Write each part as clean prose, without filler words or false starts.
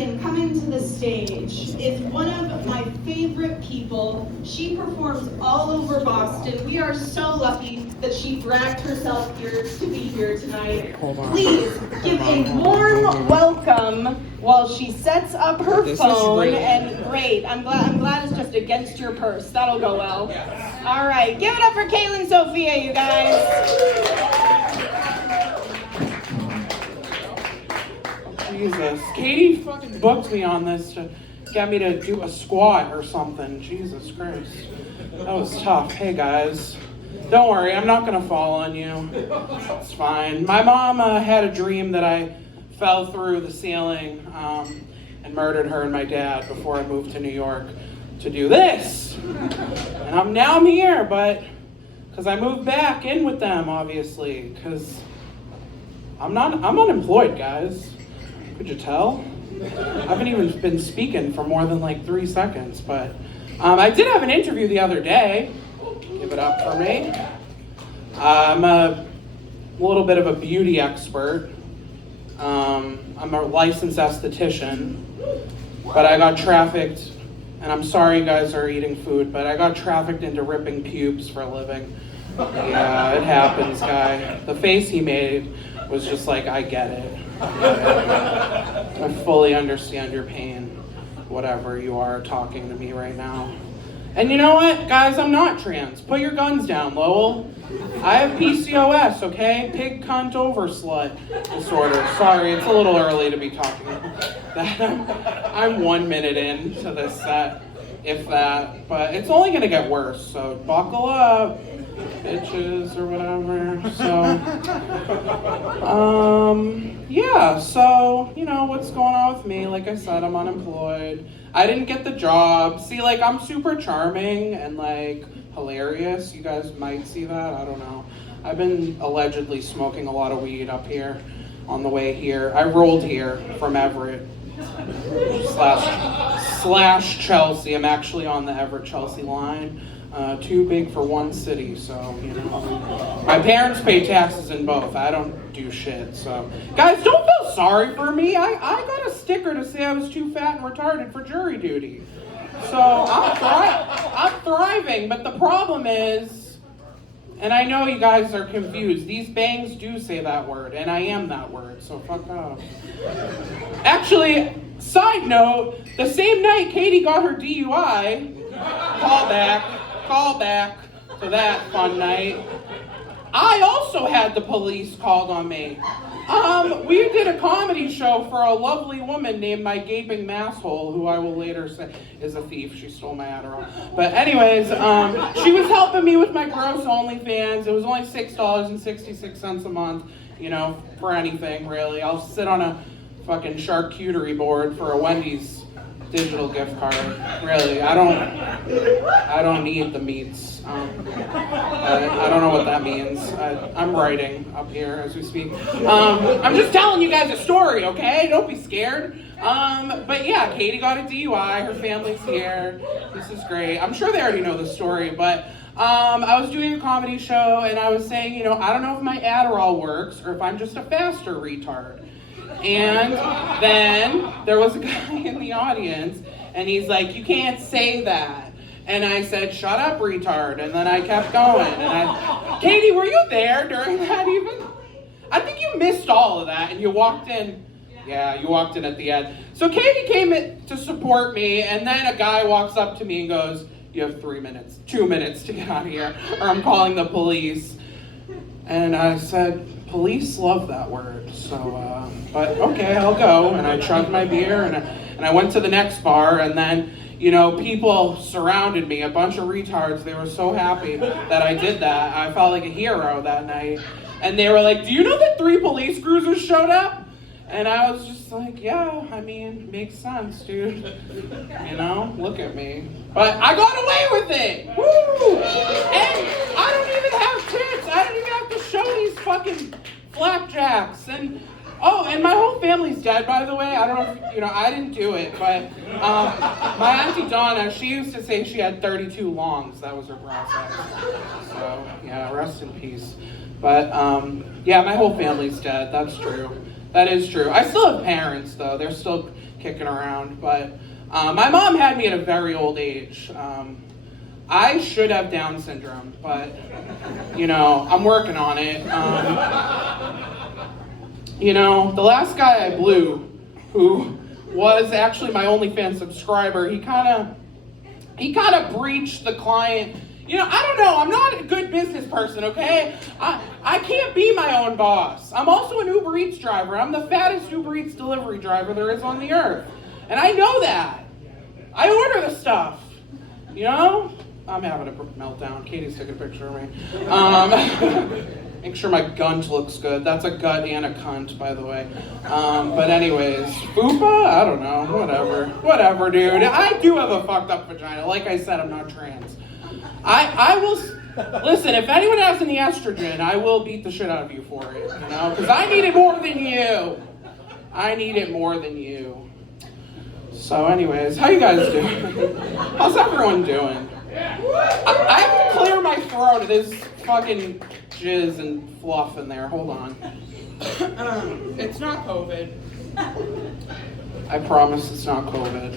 comedian coming to the stage is one of my favorite people. She performs all over Boston. We are so lucky that she dragged herself here to be here tonight. Please give a warm welcome while she sets up her phone. And great, I'm glad it's just against your purse. That'll go well. All right, give it up for Kaylin Sophia, you guys. Jesus. Katie fucking booked me on this to get me to do a squat or something. Jesus Christ. That was tough. Hey guys. Don't worry, I'm not gonna fall on you. It's fine. My mom had a dream that I fell through the ceiling and murdered her and my dad before I moved to New York to do this. And now I'm here, but because I moved back in with them, obviously, because I'm unemployed, guys. Could you tell? I haven't even been speaking for more than like 3 seconds, but I did have an interview the other day. Give it up for me. I'm a little bit of a beauty expert. I'm a licensed esthetician, but I got trafficked, and I'm sorry you guys are eating food, but I got trafficked into ripping pubes for a living. Yeah, it happens, guy. The face he made was just like, I get it. I fully understand your pain, whatever you are talking to me right now. And you know what, guys, I'm not trans. Put your guns down, Lowell. I have PCOS, okay? Pig cunt over slut disorder. Sorry, it's a little early to be talking about that. I'm 1 minute into this set, if that. But it's only gonna get worse, so buckle up, bitches, or whatever. Yeah, so, you know, what's going on with me? Like I said, I'm unemployed. I didn't get the job. See, like, I'm super charming and, like, hilarious. You guys might see that. I don't know. I've been allegedly smoking a lot of weed up here on the way here. I rolled here from Everett slash Chelsea. I'm actually on the Everett-Chelsea line. Too big for one city, so, you know. My parents pay taxes in both. I don't do shit, so. Guys, don't feel sorry for me. I got a sticker to say I was too fat and retarded for jury duty. So, I'm thriving, but the problem is, and I know you guys are confused, these bangs do say that word, and I am that word, so fuck off. Actually, side note, the same night Katie got her DUI, call back to that fun night, I also had the police called on me. We did a comedy show for a lovely woman named My Gaping Masshole, who I will later say is a thief. She stole my Adderall. But anyways, she was helping me with my gross OnlyFans. It was only $6.66 a month, you know, for anything, really. I'll sit on a fucking charcuterie board for a Wendy's digital gift card. Really, I don't need the meats. I don't know what that means. I'm writing up here as we speak. I'm just telling you guys a story, okay? Don't be scared. But yeah, Katie got a DUI. Her family's here. This is great. I'm sure they already know the story, but I was doing a comedy show and I was saying, you know, I don't know if my Adderall works or if I'm just a faster retard. And then there was a guy in the audience and he's like, you can't say that. And I said, shut up, retard. And then I kept going. And Katie, were you there during that even? I think you missed all of that and you walked in. Yeah, you walked in at the end. So Katie came in to support me and then a guy walks up to me and goes, you have 2 minutes to get out of here or I'm calling the police. And I said, police love that word, so, but okay, I'll go. And I chugged my beer and I went to the next bar and then, you know, people surrounded me, a bunch of retards. They were so happy that I did that. I felt like a hero that night. And they were like, do you know that 3 police cruisers showed up? And I was just like, yeah, I mean, makes sense, dude. You know, look at me. But I got away with it! Woo! And I don't even have tits. I don't even have to show these fucking flapjacks. And, oh, and my whole family's dead, by the way. I don't know if, you know, I didn't do it, but my Auntie Donna, she used to say she had 32 longs. That was her process. So, yeah, rest in peace. But, yeah, my whole family's dead. That's true. That is true. I still have parents, though. They're still kicking around. But my mom had me at a very old age. I should have Down syndrome, but, I'm working on it. The last guy I blew, who was actually my OnlyFans subscriber, he kind of breached the client. I don't know. I'm not a good business person, okay? I can't be my own boss. I'm also an Uber Eats driver. I'm the fattest Uber Eats delivery driver there is on the earth. And I know that. I order the stuff. I'm having a meltdown. Katie's taking a picture of me. Make sure my gunt looks good. That's a gut and a cunt, by the way. But anyways, fupa? I don't know. Whatever, dude. I do have a fucked up vagina. Like I said, I'm not trans. I will, listen, if anyone has any estrogen, I will beat the shit out of you for it, because I need it more than you. I need it more than you. So anyways, how you guys doing? How's everyone doing? I have to clear my throat. There's fucking jizz and fluff in there. Hold on. It's not COVID. I promise it's not COVID.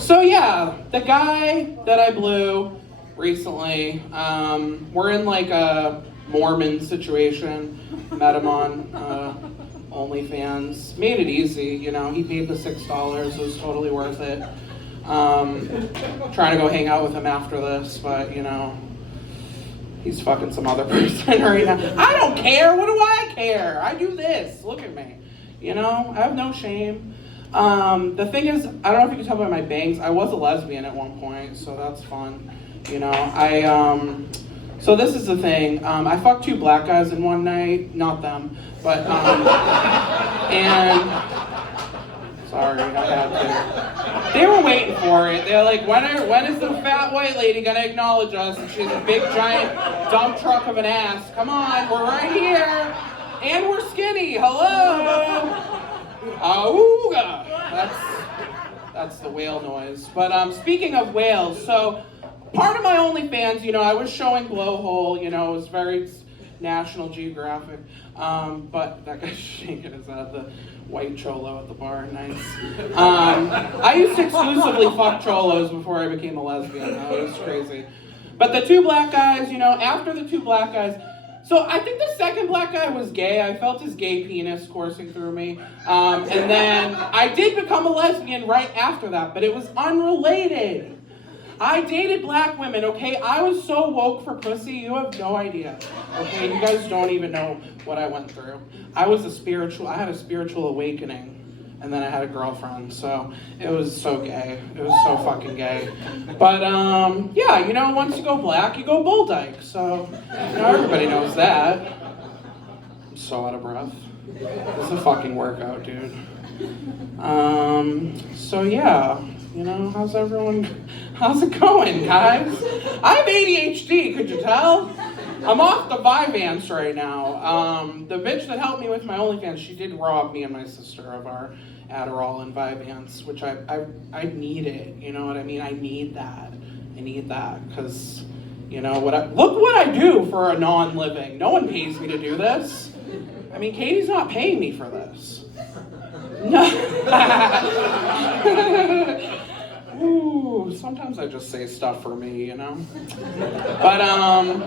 So yeah, the guy that I blew recently, we're in like a Mormon situation. Met him on OnlyFans. Made it easy, he paid the $6. It was totally worth it. Trying to go hang out with him after this, but he's fucking some other person right now. I don't care. What do I care? I do this. Look at me. I have no shame. The thing is, I don't know if you can tell by my bangs, I was a lesbian at one point, so that's fun. So this is the thing. I fucked 2 black guys in one night. Not them, but, and, sorry, I had to. They were waiting for it. They're like, when is the fat white lady gonna acknowledge us? And she has a big, giant dump truck of an ass. Come on, we're right here. And we're skinny. Hello. Auga. That's the whale noise. But speaking of whales, so part of my OnlyFans, I was showing blowhole. It was very National Geographic. But that guy's shaking his head. The white cholo at the bar, nice. I used to exclusively fuck cholos before I became a lesbian. That was crazy. But the 2 black guys, after the 2 black guys. So I think the second black guy was gay. I felt his gay penis coursing through me. And then I did become a lesbian right after that, but it was unrelated. I dated black women, okay? I was so woke for pussy, you have no idea. Okay, you guys don't even know what I went through. I had a spiritual awakening. And then I had a girlfriend, so it was so gay. It was so fucking gay. But, yeah, once you go black, you go bull dyke. So, everybody knows that. I'm so out of breath. It's a fucking workout, dude. So, yeah, how's it going, guys? I have ADHD, could you tell? I'm off the Vyvanse right now. The bitch that helped me with my OnlyFans, she did rob me and my sister of our Adderall and Vyvanse, which I need it. You know what I mean? I need that because look what I do for a non-living. No one pays me to do this. I mean, Katie's not paying me for this. No. Ooh, sometimes I just say stuff for me, But, I'm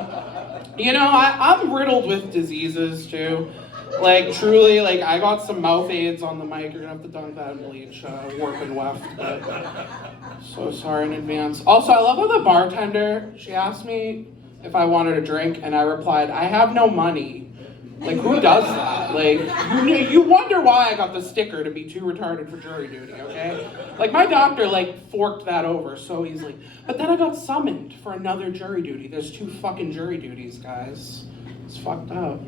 riddled with diseases, too. Like, truly, I got some mouth aids on the mic. You're gonna have to dunk that and bleach, warp and weft. But so sorry in advance. Also, I love how the bartender, she asked me if I wanted a drink, and I replied, I have no money. Like, who does that? Like, you wonder why I got the sticker to be too retarded for jury duty, okay? Like, my doctor, forked that over so easily. But then I got summoned for another jury duty. There's 2 fucking jury duties, guys. It's fucked up.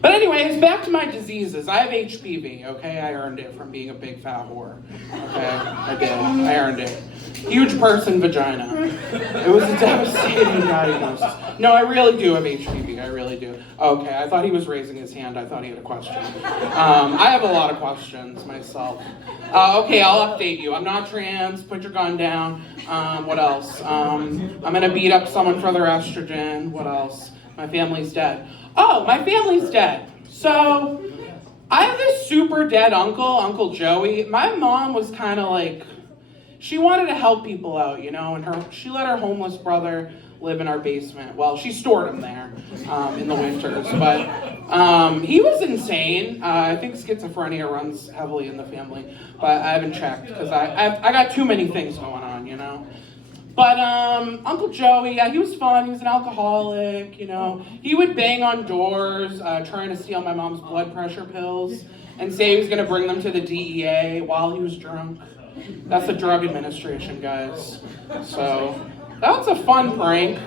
But anyways, back to my diseases. I have HPV, okay? I earned it from being a big fat whore. Okay? I did. I earned it. Huge person vagina. It was a devastating diagnosis. No, I really do have HPV. I really do. Okay, I thought he was raising his hand. I thought he had a question. I have a lot of questions myself. Okay, I'll update you. I'm not trans. Put your gun down. What else? I'm gonna beat up someone for their estrogen. What else? My family's dead. Oh, my family's dead. So, I have this super dead uncle, Uncle Joey. My mom was kind of like, she wanted to help people out, you know, and she let her homeless brother live in our basement. Well, she stored him there in the winters, but he was insane. I think schizophrenia runs heavily in the family, but I haven't checked because I got too many things going on, you know. But Uncle Joey, yeah, he was fun. He was an alcoholic, you know. He would bang on doors trying to steal my mom's blood pressure pills and say he was going to bring them to the DEA while he was drunk. That's the Drug Administration, guys. So that was a fun prank.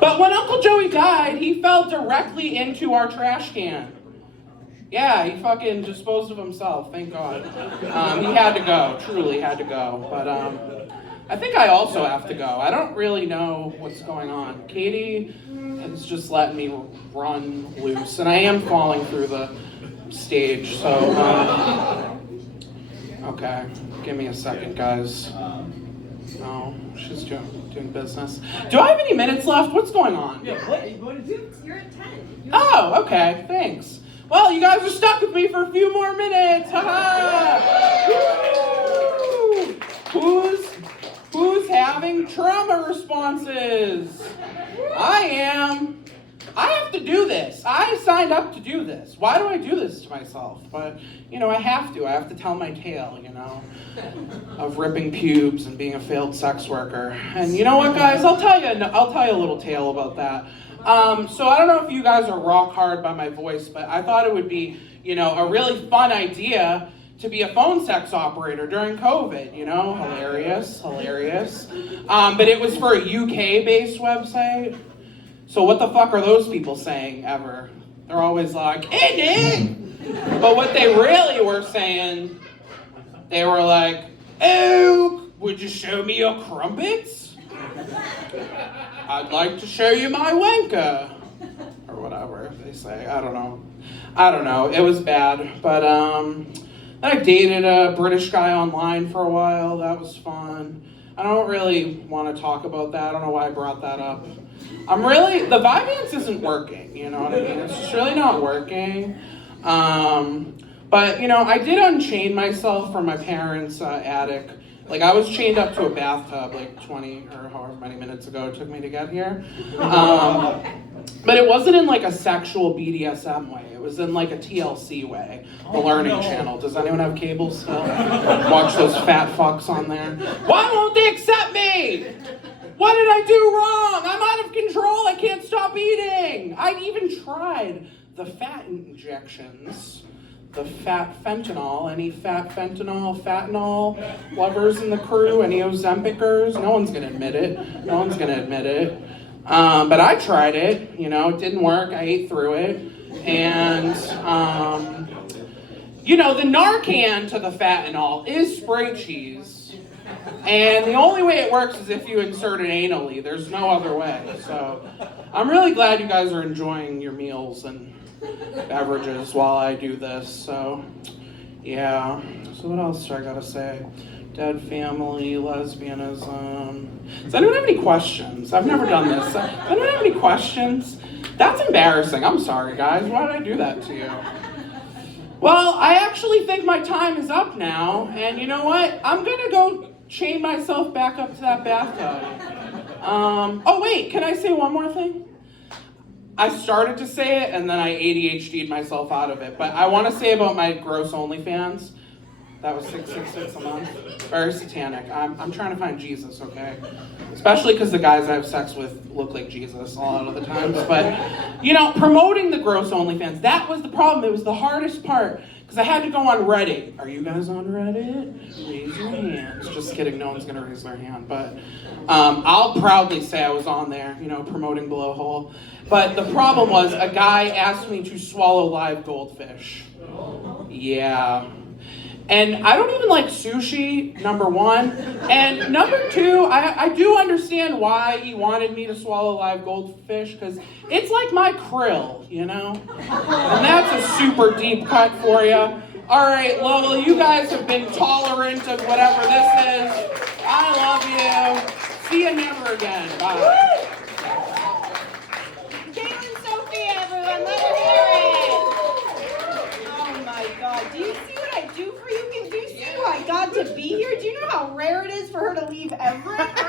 But when Uncle Joey died, he fell directly into our trash can. Yeah, he fucking disposed of himself, thank God. He had to go, truly had to go. But I think I also have to go. I don't really know what's going on. Katie has just let me run loose, and I am falling through the stage, so, okay, give me a second, guys. No, she's doing business. Do I have any minutes left? What's going on? Yeah, what are you going to do? You're at 10. Oh, okay, thanks. Well, you guys are stuck with me for a few more minutes. Ha-ha! Who's having trauma responses? I am. I have to do this. I signed up to do this. Why do I do this to myself? But, you know, I have to. I have to tell my tale, you know, of ripping pubes and being a failed sex worker. And you know what, guys? I'll tell you a little tale about that. So I don't know if you guys are rock hard by my voice, but I thought it would be, you know, a really fun idea to be a phone sex operator during COVID, you know, hilarious. But it was for a UK-based website. So what the fuck are those people saying ever? They're always like, hey, Nick! But what they really were saying, they were like, oh, would you show me your crumpets? I'd like to show you my wanker. Or whatever they say, I don't know, it was bad. But I dated a British guy online for a while, that was fun. I don't really want to talk about that, I don't know why I brought that up. The Vyvanse isn't working, you know what I mean? It's just really not working. But, you know, I did unchain myself from my parents' attic. Like, I was chained up to a bathtub like 20 or however many minutes ago it took me to get here. But it wasn't in like a sexual BDSM way. It was in like a TLC way, the Learning Channel. Does anyone have cable still? Watch those fat fucks on there. Why won't they accept me? What did I do wrong? I'm out of control. I can't stop eating. I even tried the fat injections, the fat fentanyl. Any fat fentanyl lovers in the crew? Any Ozempicers? No one's gonna admit it. But I tried it. You know, it didn't work. I ate through it, and you know, the Narcan to the fentanyl is spray cheese. And the only way it works is if you insert it anally. There's no other way. So I'm really glad you guys are enjoying your meals and beverages while I do this. So yeah. So what else do I gotta say? Dead family, lesbianism. Does anyone have any questions? I've never done this. Does anyone have any questions? That's embarrassing. I'm sorry, guys. Why did I do that to you? Well, I actually think my time is up now. And you know what? I'm gonna go chain myself back up to that bathtub. Oh wait, can I say one more thing? I started to say it and then I ADHD'd myself out of it, but I want to say about my gross OnlyFans. That was $666 a month. Very satanic. I'm trying to find Jesus, okay? Especially because the guys I have sex with look like Jesus a lot of the times. But, you know, promoting the gross OnlyFans, that was the problem. It was the hardest part. Because I had to go on Reddit. Are you guys on Reddit? Raise your hands. Just kidding, no one's going to raise their hand. But I'll proudly say I was on there, you know, promoting Blowhole. But the problem was a guy asked me to swallow live goldfish. Yeah. And I don't even like sushi, number one. And number two, I do understand why he wanted me to swallow live goldfish, because it's like my krill, you know? And that's a super deep cut for you. All right, Lowell, you guys have been tolerant of whatever this is. I love you. See you never again. Bye. Caitlin Sophie, everyone, let her hear it. Oh my I got to be here. Do you know how rare it is for her to leave Everett?